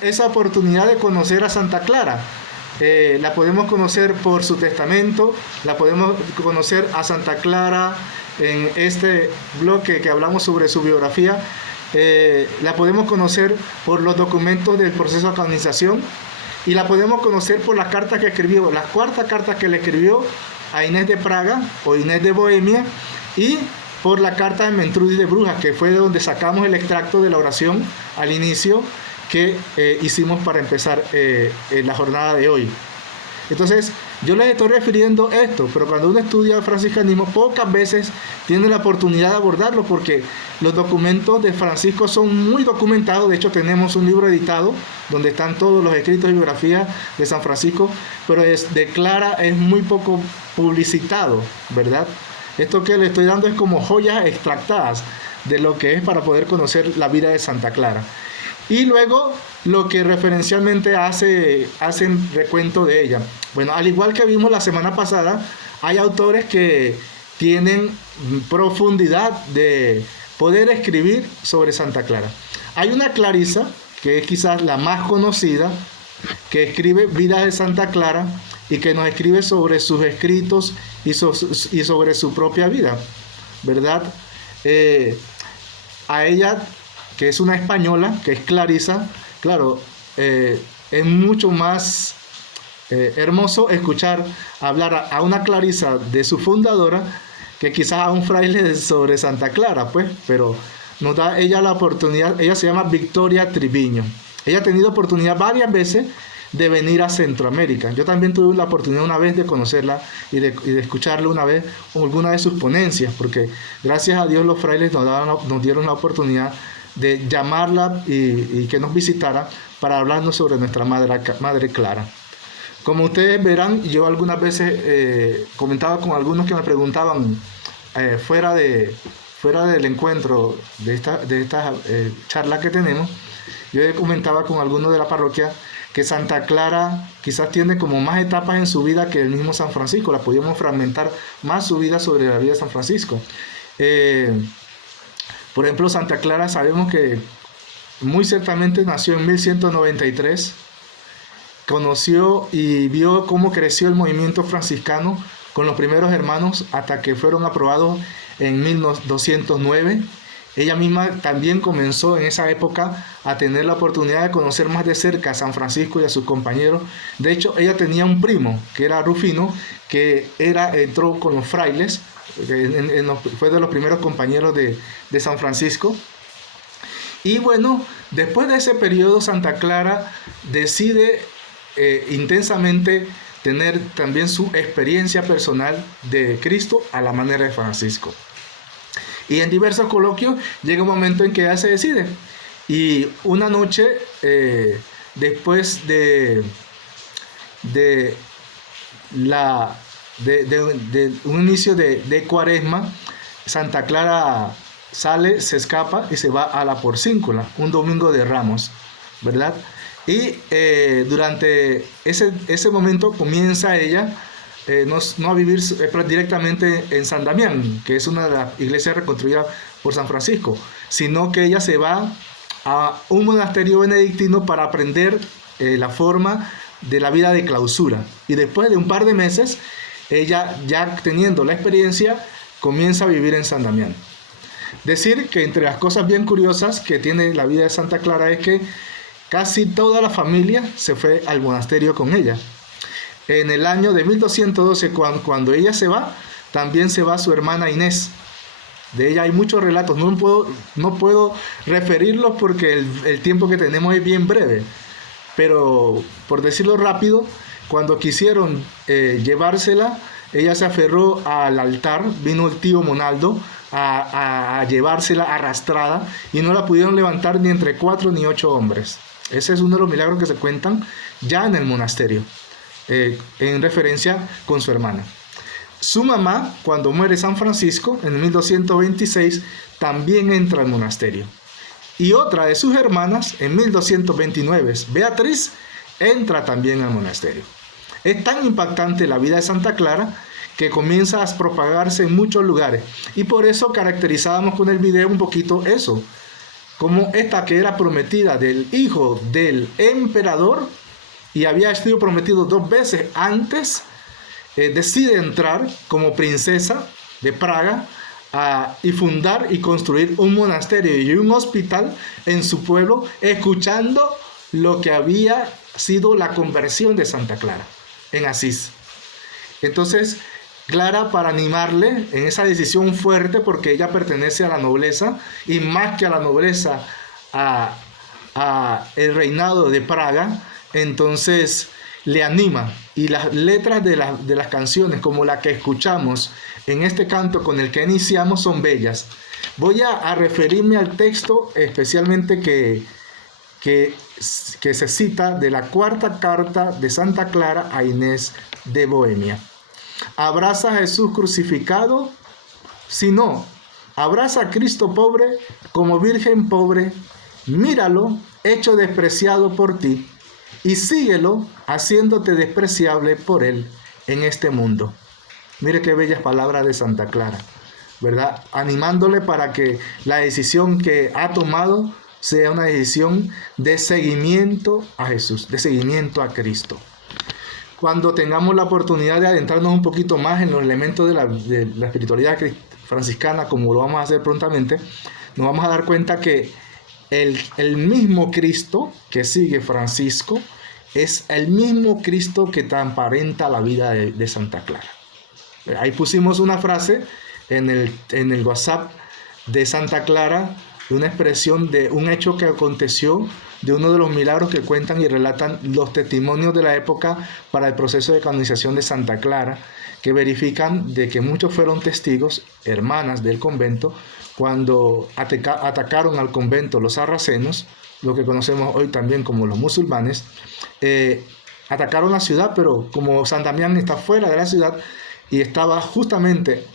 esa oportunidad de conocer a Santa Clara. La podemos conocer por su testamento, la podemos conocer a Santa Clara en este bloque que hablamos sobre su biografía, la podemos conocer por los documentos del proceso de canonización y la podemos conocer por las cartas que escribió, las 4 cartas que le escribió a Inés de Praga o Inés de Bohemia, y por la carta de Mentrudis de Brujas, que fue de donde sacamos el extracto de la oración al inicio que hicimos para empezar la jornada de hoy. Entonces, yo les estoy refiriendo esto, pero cuando uno estudia el franciscanismo, pocas veces tiene la oportunidad de abordarlo, porque los documentos de Francisco son muy documentados. De hecho, tenemos un libro editado donde están todos los escritos y biografías de San Francisco, pero de Clara es muy poco publicitado, ¿verdad? Esto que le estoy dando es como joyas extractadas de lo que es para poder conocer la vida de Santa Clara. Y luego lo que referencialmente hacen recuento de ella. Bueno, al igual que vimos la semana pasada, hay autores que tienen profundidad de poder escribir sobre Santa Clara. Hay una clarisa, que es quizás la más conocida, que escribe Vida de Santa Clara y que nos escribe sobre sus escritos y sobre su propia vida, ¿verdad? A ella, que es una española, que es Clarisa, claro, es mucho más hermoso escuchar hablar a una Clarisa de su fundadora que quizás a un fraile sobre Santa Clara, pues, pero nos da ella la oportunidad. Ella se llama Victoria Triviño. Ella ha tenido oportunidad varias veces de venir a Centroamérica. Yo también tuve la oportunidad una vez de conocerla y de escucharla una vez en alguna de sus ponencias, porque gracias a Dios los frailes nos dieron la oportunidad de llamarla y que nos visitara para hablarnos sobre nuestra Madre Clara. Como ustedes verán, yo algunas veces comentaba con algunos que me preguntaban fuera del encuentro de esta charla que tenemos. Yo comentaba con algunos de la parroquia que Santa Clara quizás tiene como más etapas en su vida que el mismo San Francisco. La podíamos fragmentar más su vida sobre la vida de San Francisco. Por ejemplo, Santa Clara sabemos que muy ciertamente nació en 1193, conoció y vio cómo creció el movimiento franciscano con los primeros hermanos hasta que fueron aprobados en 1209. Ella misma también comenzó en esa época a tener la oportunidad de conocer más de cerca a San Francisco y a sus compañeros. De hecho, ella tenía un primo, que era Rufino, que entró con los frailes, fue de los primeros compañeros de San Francisco. Y bueno, después de ese periodo, Santa Clara decide intensamente tener también su experiencia personal de Cristo a la manera de Francisco. Y en diversos coloquios llega un momento en que ella se decide. Y una noche, después de un inicio de Cuaresma, Santa Clara sale, se escapa y se va a la Porcíncula, un domingo de Ramos, ¿verdad? Y durante ese momento comienza ella no a vivir directamente en San Damián, que es una de las iglesias reconstruidas por San Francisco, sino que ella se va a un monasterio benedictino para aprender la forma de la vida de clausura. Y después de un par de meses, ella, ya teniendo la experiencia, comienza a vivir en San Damián. Decir que entre las cosas bien curiosas que tiene la vida de Santa Clara es que casi toda la familia se fue al monasterio con ella. En el año de 1212, cuando ella se va, también se va su hermana Inés. De ella hay muchos relatos, no puedo referirlos porque el tiempo que tenemos es bien breve. Pero, por decirlo rápido, cuando quisieron llevársela, ella se aferró al altar, vino el tío Monaldo a llevársela arrastrada y no la pudieron levantar ni entre 4 ni 8 hombres. Ese es uno de los milagros que se cuentan ya en el monasterio. En referencia con su hermana. Su mamá, cuando muere San Francisco en 1226, también entra al monasterio. Y otra de sus hermanas, en 1229, Beatriz, entra también al monasterio. Es tan impactante la vida de Santa Clara que comienza a propagarse en muchos lugares. Y por eso caracterizábamos con el video un poquito eso. como esta que era prometida del hijo del emperador y había sido prometido 2 veces antes, decide entrar como princesa de Praga y fundar y construir un monasterio y un hospital en su pueblo, escuchando lo que había sido la conversión de Santa Clara en Asís. Entonces, Clara, para animarle en esa decisión fuerte, porque ella pertenece a la nobleza, y más que a la nobleza, a el reinado de Praga, entonces le anima. Y las letras de las canciones, como la que escuchamos en este canto con el que iniciamos, son bellas. Voy a referirme al texto especialmente que se cita de la 4ª carta de Santa Clara a Inés de Bohemia. Abraza a Jesús crucificado, si no, abraza a Cristo pobre como virgen pobre, míralo hecho despreciado por ti y síguelo haciéndote despreciable por él en este mundo. Mire qué bellas palabras de Santa Clara, ¿verdad? Animándole para que la decisión que ha tomado sea una decisión de seguimiento a Jesús, de seguimiento a Cristo. Cuando tengamos la oportunidad de adentrarnos un poquito más en los elementos de la espiritualidad franciscana, como lo vamos a hacer prontamente, nos vamos a dar cuenta que el mismo Cristo que sigue Francisco es el mismo Cristo que transparenta la vida de Santa Clara. Ahí pusimos una frase en el WhatsApp de Santa Clara, una expresión de un hecho que aconteció, de uno de los milagros que cuentan y relatan los testimonios de la época para el proceso de canonización de Santa Clara, que verifican de que muchos fueron testigos, hermanas del convento, cuando atacaron al convento los sarracenos, lo que conocemos hoy también como los musulmanes. Atacaron la ciudad, pero como San Damián está fuera de la ciudad y estaba justamente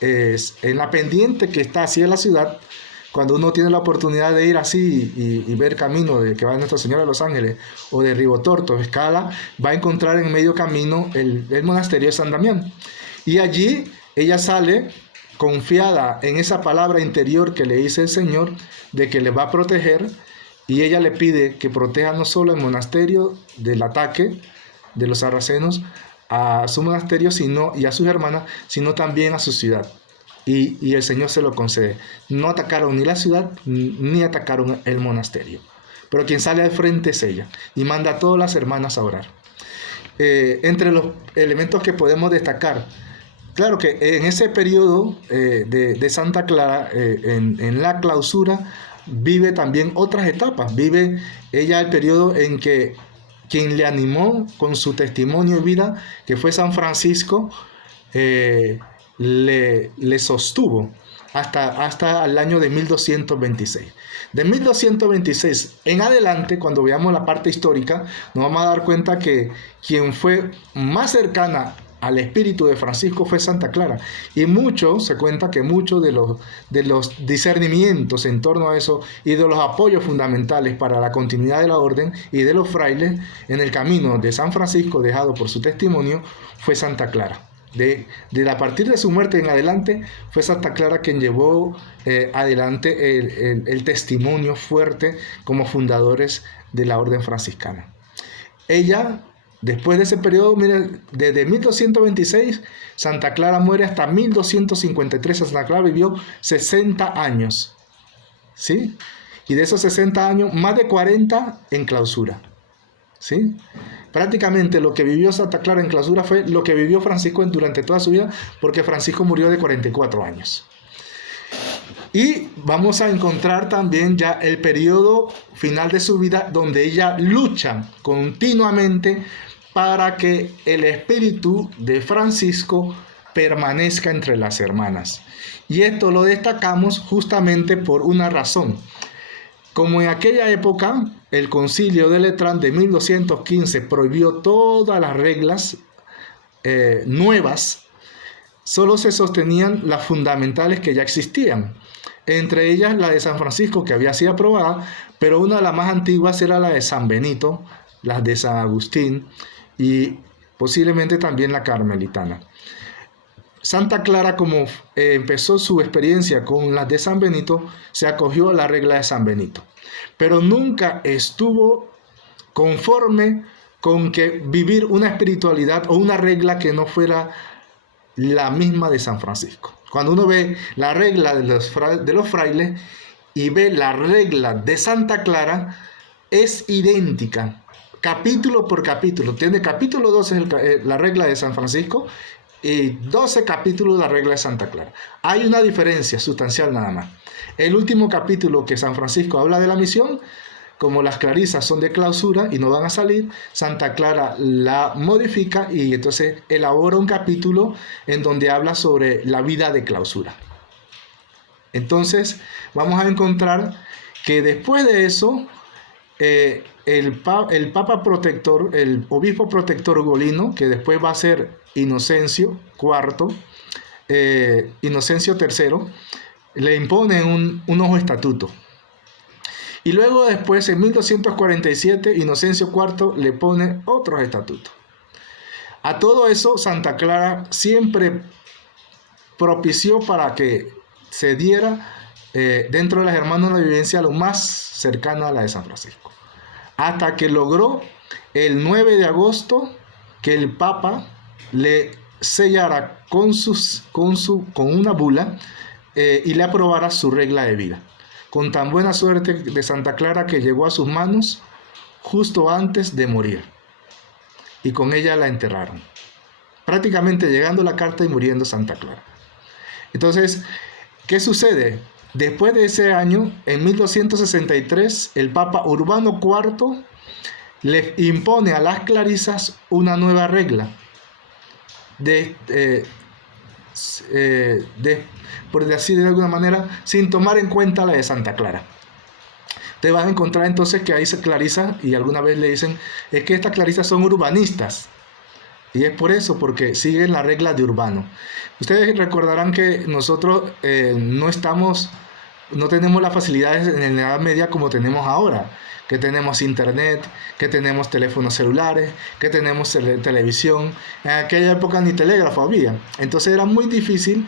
en la pendiente que está hacia la ciudad, cuando uno tiene la oportunidad de ir así y ver camino de que va Nuestra Señora de los Ángeles o de Ribotorto, Escala, va a encontrar en medio camino el monasterio de San Damián. Y allí ella sale confiada en esa palabra interior que le dice el Señor de que le va a proteger, y ella le pide que proteja no solo el monasterio del ataque de los sarracenos a su monasterio y a sus hermanas, sino también a su ciudad. Y el Señor se lo concede. No atacaron ni la ciudad ni atacaron el monasterio, pero quien sale al frente es ella y manda a todas las hermanas a orar. Entre los elementos que podemos destacar, claro que en ese periodo de Santa Clara, en la clausura, vive también otras etapas. Vive ella el periodo en que quien le animó con su testimonio y vida, que fue San Francisco, le sostuvo hasta el año de 1226. De 1226 en adelante, cuando veamos la parte histórica, nos vamos a dar cuenta que quien fue más cercana al espíritu de Francisco fue Santa Clara, y se cuenta que muchos de los discernimientos en torno a eso y de los apoyos fundamentales para la continuidad de la orden y de los frailes en el camino de San Francisco dejado por su testimonio fue Santa Clara. A partir de su muerte en adelante fue Santa Clara quien llevó adelante el testimonio fuerte como fundadores de la orden franciscana. Ella, después de ese periodo, mira, desde 1226 Santa Clara muere hasta 1253. Santa Clara vivió 60 años, ¿sí? Y de esos 60 años, más de 40 en clausura, ¿sí? Prácticamente lo que vivió Santa Clara en clausura fue lo que vivió Francisco durante toda su vida, porque Francisco murió de 44 años. Y vamos a encontrar también ya el periodo final de su vida, donde ella lucha continuamente para que el espíritu de Francisco permanezca entre las hermanas. Y esto lo destacamos justamente por una razón. Como en aquella época el Concilio de Letrán de 1215 prohibió todas las reglas nuevas, solo se sostenían las fundamentales que ya existían. Entre ellas la de San Francisco, que había sido aprobada, pero una de las más antiguas era la de San Benito, las de San Agustín y posiblemente también la carmelitana. Santa Clara, como empezó su experiencia con las de San Benito, se acogió a la regla de San Benito, pero nunca estuvo conforme con que vivir una espiritualidad o una regla que no fuera la misma de San Francisco. Cuando uno ve la regla de los frailes y ve la regla de Santa Clara, es idéntica, capítulo por capítulo. Tiene capítulo 12 la regla de San Francisco y 12 capítulos la regla de Santa Clara. Hay una diferencia sustancial nada más. El último capítulo, que San Francisco habla de la misión, como las clarisas son de clausura y no van a salir, Santa Clara la modifica y entonces elabora un capítulo en donde habla sobre la vida de clausura. Entonces vamos a encontrar que después de eso, el Papa Protector, el Obispo Protector Ugolino, que después va a ser Inocencio IV, Inocencio III, le impone un nuevo estatuto. Y luego después, en 1247, Inocencio IV le pone otros estatutos. A todo eso, Santa Clara siempre propició para que se diera dentro de las hermanas una vivencia lo más cercana a la de San Francisco. Hasta que logró el 9 de agosto que el Papa le sellara con una bula y le aprobara su regla de vida. Con tan buena suerte de Santa Clara que llegó a sus manos justo antes de morir. Y con ella la enterraron. Prácticamente llegando la carta y muriendo Santa Clara. Entonces, ¿qué sucede? Después de ese año, en 1263, el Papa Urbano IV le impone a las clarisas una nueva regla por decir de alguna manera, sin tomar en cuenta la de Santa Clara. Te van a encontrar entonces que hay clarisas, y alguna vez le dicen, es que estas clarisas son urbanistas. Y es por eso, porque siguen la regla de Urbano. Ustedes recordarán que nosotros no tenemos las facilidades en la Edad Media como tenemos ahora, que tenemos internet, que tenemos teléfonos celulares, que tenemos televisión. En aquella época ni telégrafo había. Entonces era muy difícil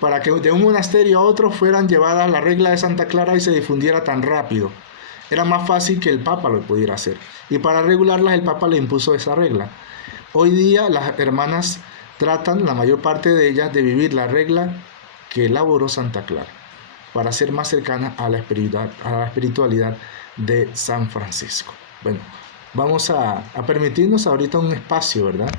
para que de un monasterio a otro fueran llevadas la regla de Santa Clara y se difundiera tan rápido. Era más fácil que el Papa lo pudiera hacer. Y para regularlas el Papa le impuso esa regla. Hoy día las hermanas tratan, la mayor parte de ellas, de vivir la regla que elaboró Santa Clara, para ser más cercanas a la espiritualidad de San Francisco. Bueno, vamos a permitirnos ahorita un espacio, ¿verdad?